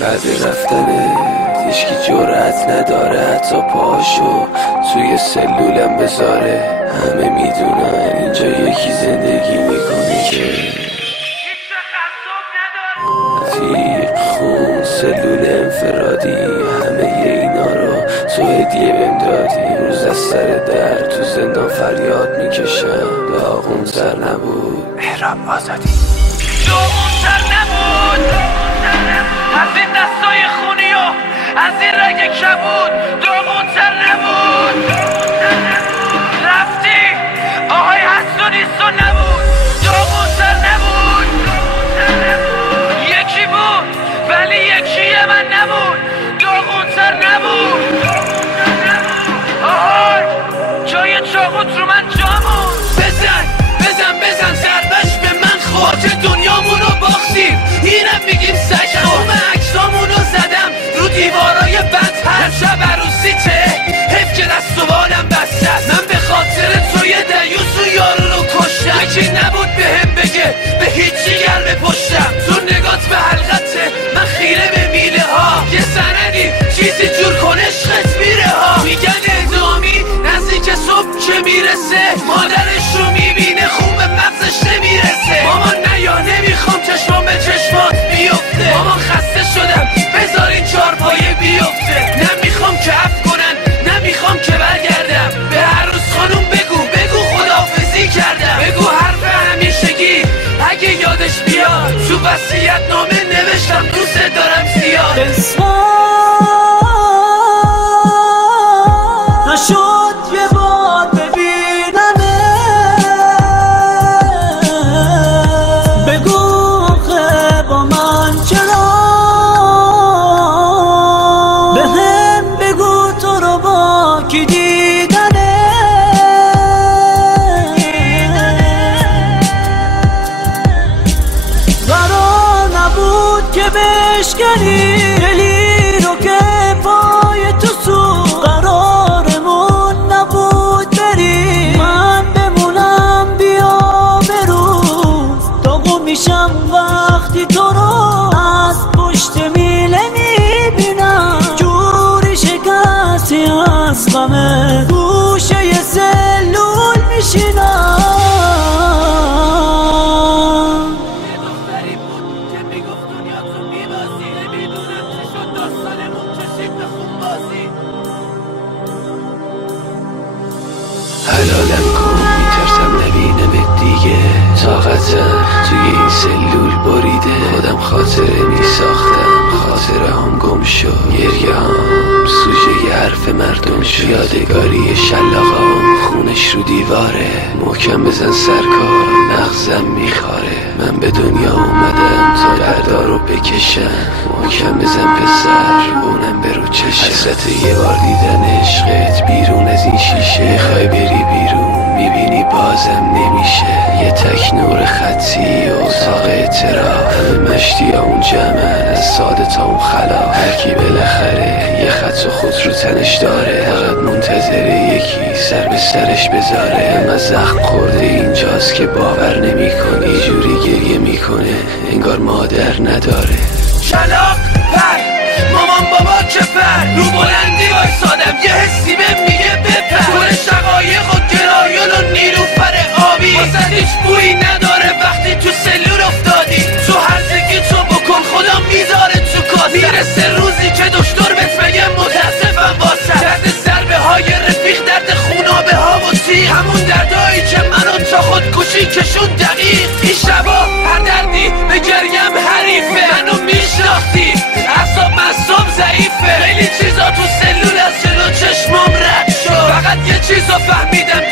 بعد رفتنه هیچکی جرأت نداره حتی پاشو توی سلولم بذاره. همه میدونن اینجا یکی زندگی میکنه که تیق خون سلول انفرادی. همه اینا رو تو هدیه بهم دادی. روز از سر در تو زندان فریاد میکشم. داغون سر نبود احرام آزادی. داغون سر نبود از این دستای خونی و از این رگ کبود. داغون سر نبود رفتی آهای هست و نیست و نبود. داغون سر نبود یکی بود ولی یکی من نبود. داغون سر نبود آهای جای چاقوت رو من جامون. بزن بزن بزن ضربش به من خاط دنیامونو باختیم. اینم میگیم سگ خوم عکسامونو زدم رو دیوارای بدتر. شب عروسیته حیف که دست و بالم بسته است. من به خاطر توی دیوس و یارو رو کشتم. یکی نبود بهم بگه به هیچی گرم پشتم. تو نگات به حلقته من خیره به میله ها. یه سندی چیزی جور کن عشقت میره ها. میگن اعدامی نزدیک صبح که میرسه. مادرش رو میبینه خون به مغزش نمیرسه. مامان نیا نمیخوام چشمام به چشمات بیفته. مامان خسته شدم بذار این چارپایه بیفته. نمیخوام که عفو کنن نمیخوام که برگردم. به عروس خانوم بگو بگو خداحافظی کردم. بگو حرف همیشگی اگه یادش بیاد. تو وصیت نامه نوشتم دوست دارم زیاد. نشد یه بار ببینمه. بگو آخه با من چرا. بهم بگو تو رو با کی دیدنه. قرار نبود که بشکنی دلی رو که پای تو سو. قرارمون نبود بری من بمونم بیا بروز. داغون میشم وقتی تو رو از پشت میله میبینم. جوری شکستی از غمه گوشه ی سلول میشینم. حلالم کن میترسم نبینمت دیگه. طاقتم توی این سلول بریده. خودم خاطره میساختم خاطره هم گم شد. گریه هم سوژه ی حرف مردم شد. یادگاری شلاقام خونش رو دیواره. محکم بزن سرکار مغزم میخاره. من به دنیا اومدم تا دردا رو بکشم. محکم بزن پسر اونم برو چشم. حسرت یه بار دیدن عشقت بیرون از این شیشه. خواهی بری بیرون میبینی بازم نمیشه. یه تک نور خطی اتاق اعتراف. همه مشتی ها اون جمعن از ساده تا اون خلاف. هرکی بالاخره یه خط و خود رو تنش داره. فقط منتظره یکی سر به سرش بذاره. اما زخم خورده اینجاست که باور نمی کنی. جوری گریه میکنه انگار مادر نداره. شلاق پر مامان بابا که پر رو بلندی وایسادم. یه حسی بهم میگه بپر. پر شقایق و گرایل و نیلوفر آبی. واسه هیچ بویی نداره وقتی تو سلول افتادی. تو هرزگی تو بکن خدا میذاره تو کاسه. میرسه روزی که دکتر بهت بگه متاسفم واسه. درد ضربه های رفیق درد خونابه ها و تیغ. همون دردایی که منو تا خودکشی کشون دقیق. این شبا هر دردی به گریم حریفه. منو میشناختی اعصاب مصاب ضعیفه. خیلی چیزا تو سلول از جلو چشمام رد شد. فقط یه چیزو فهمیدم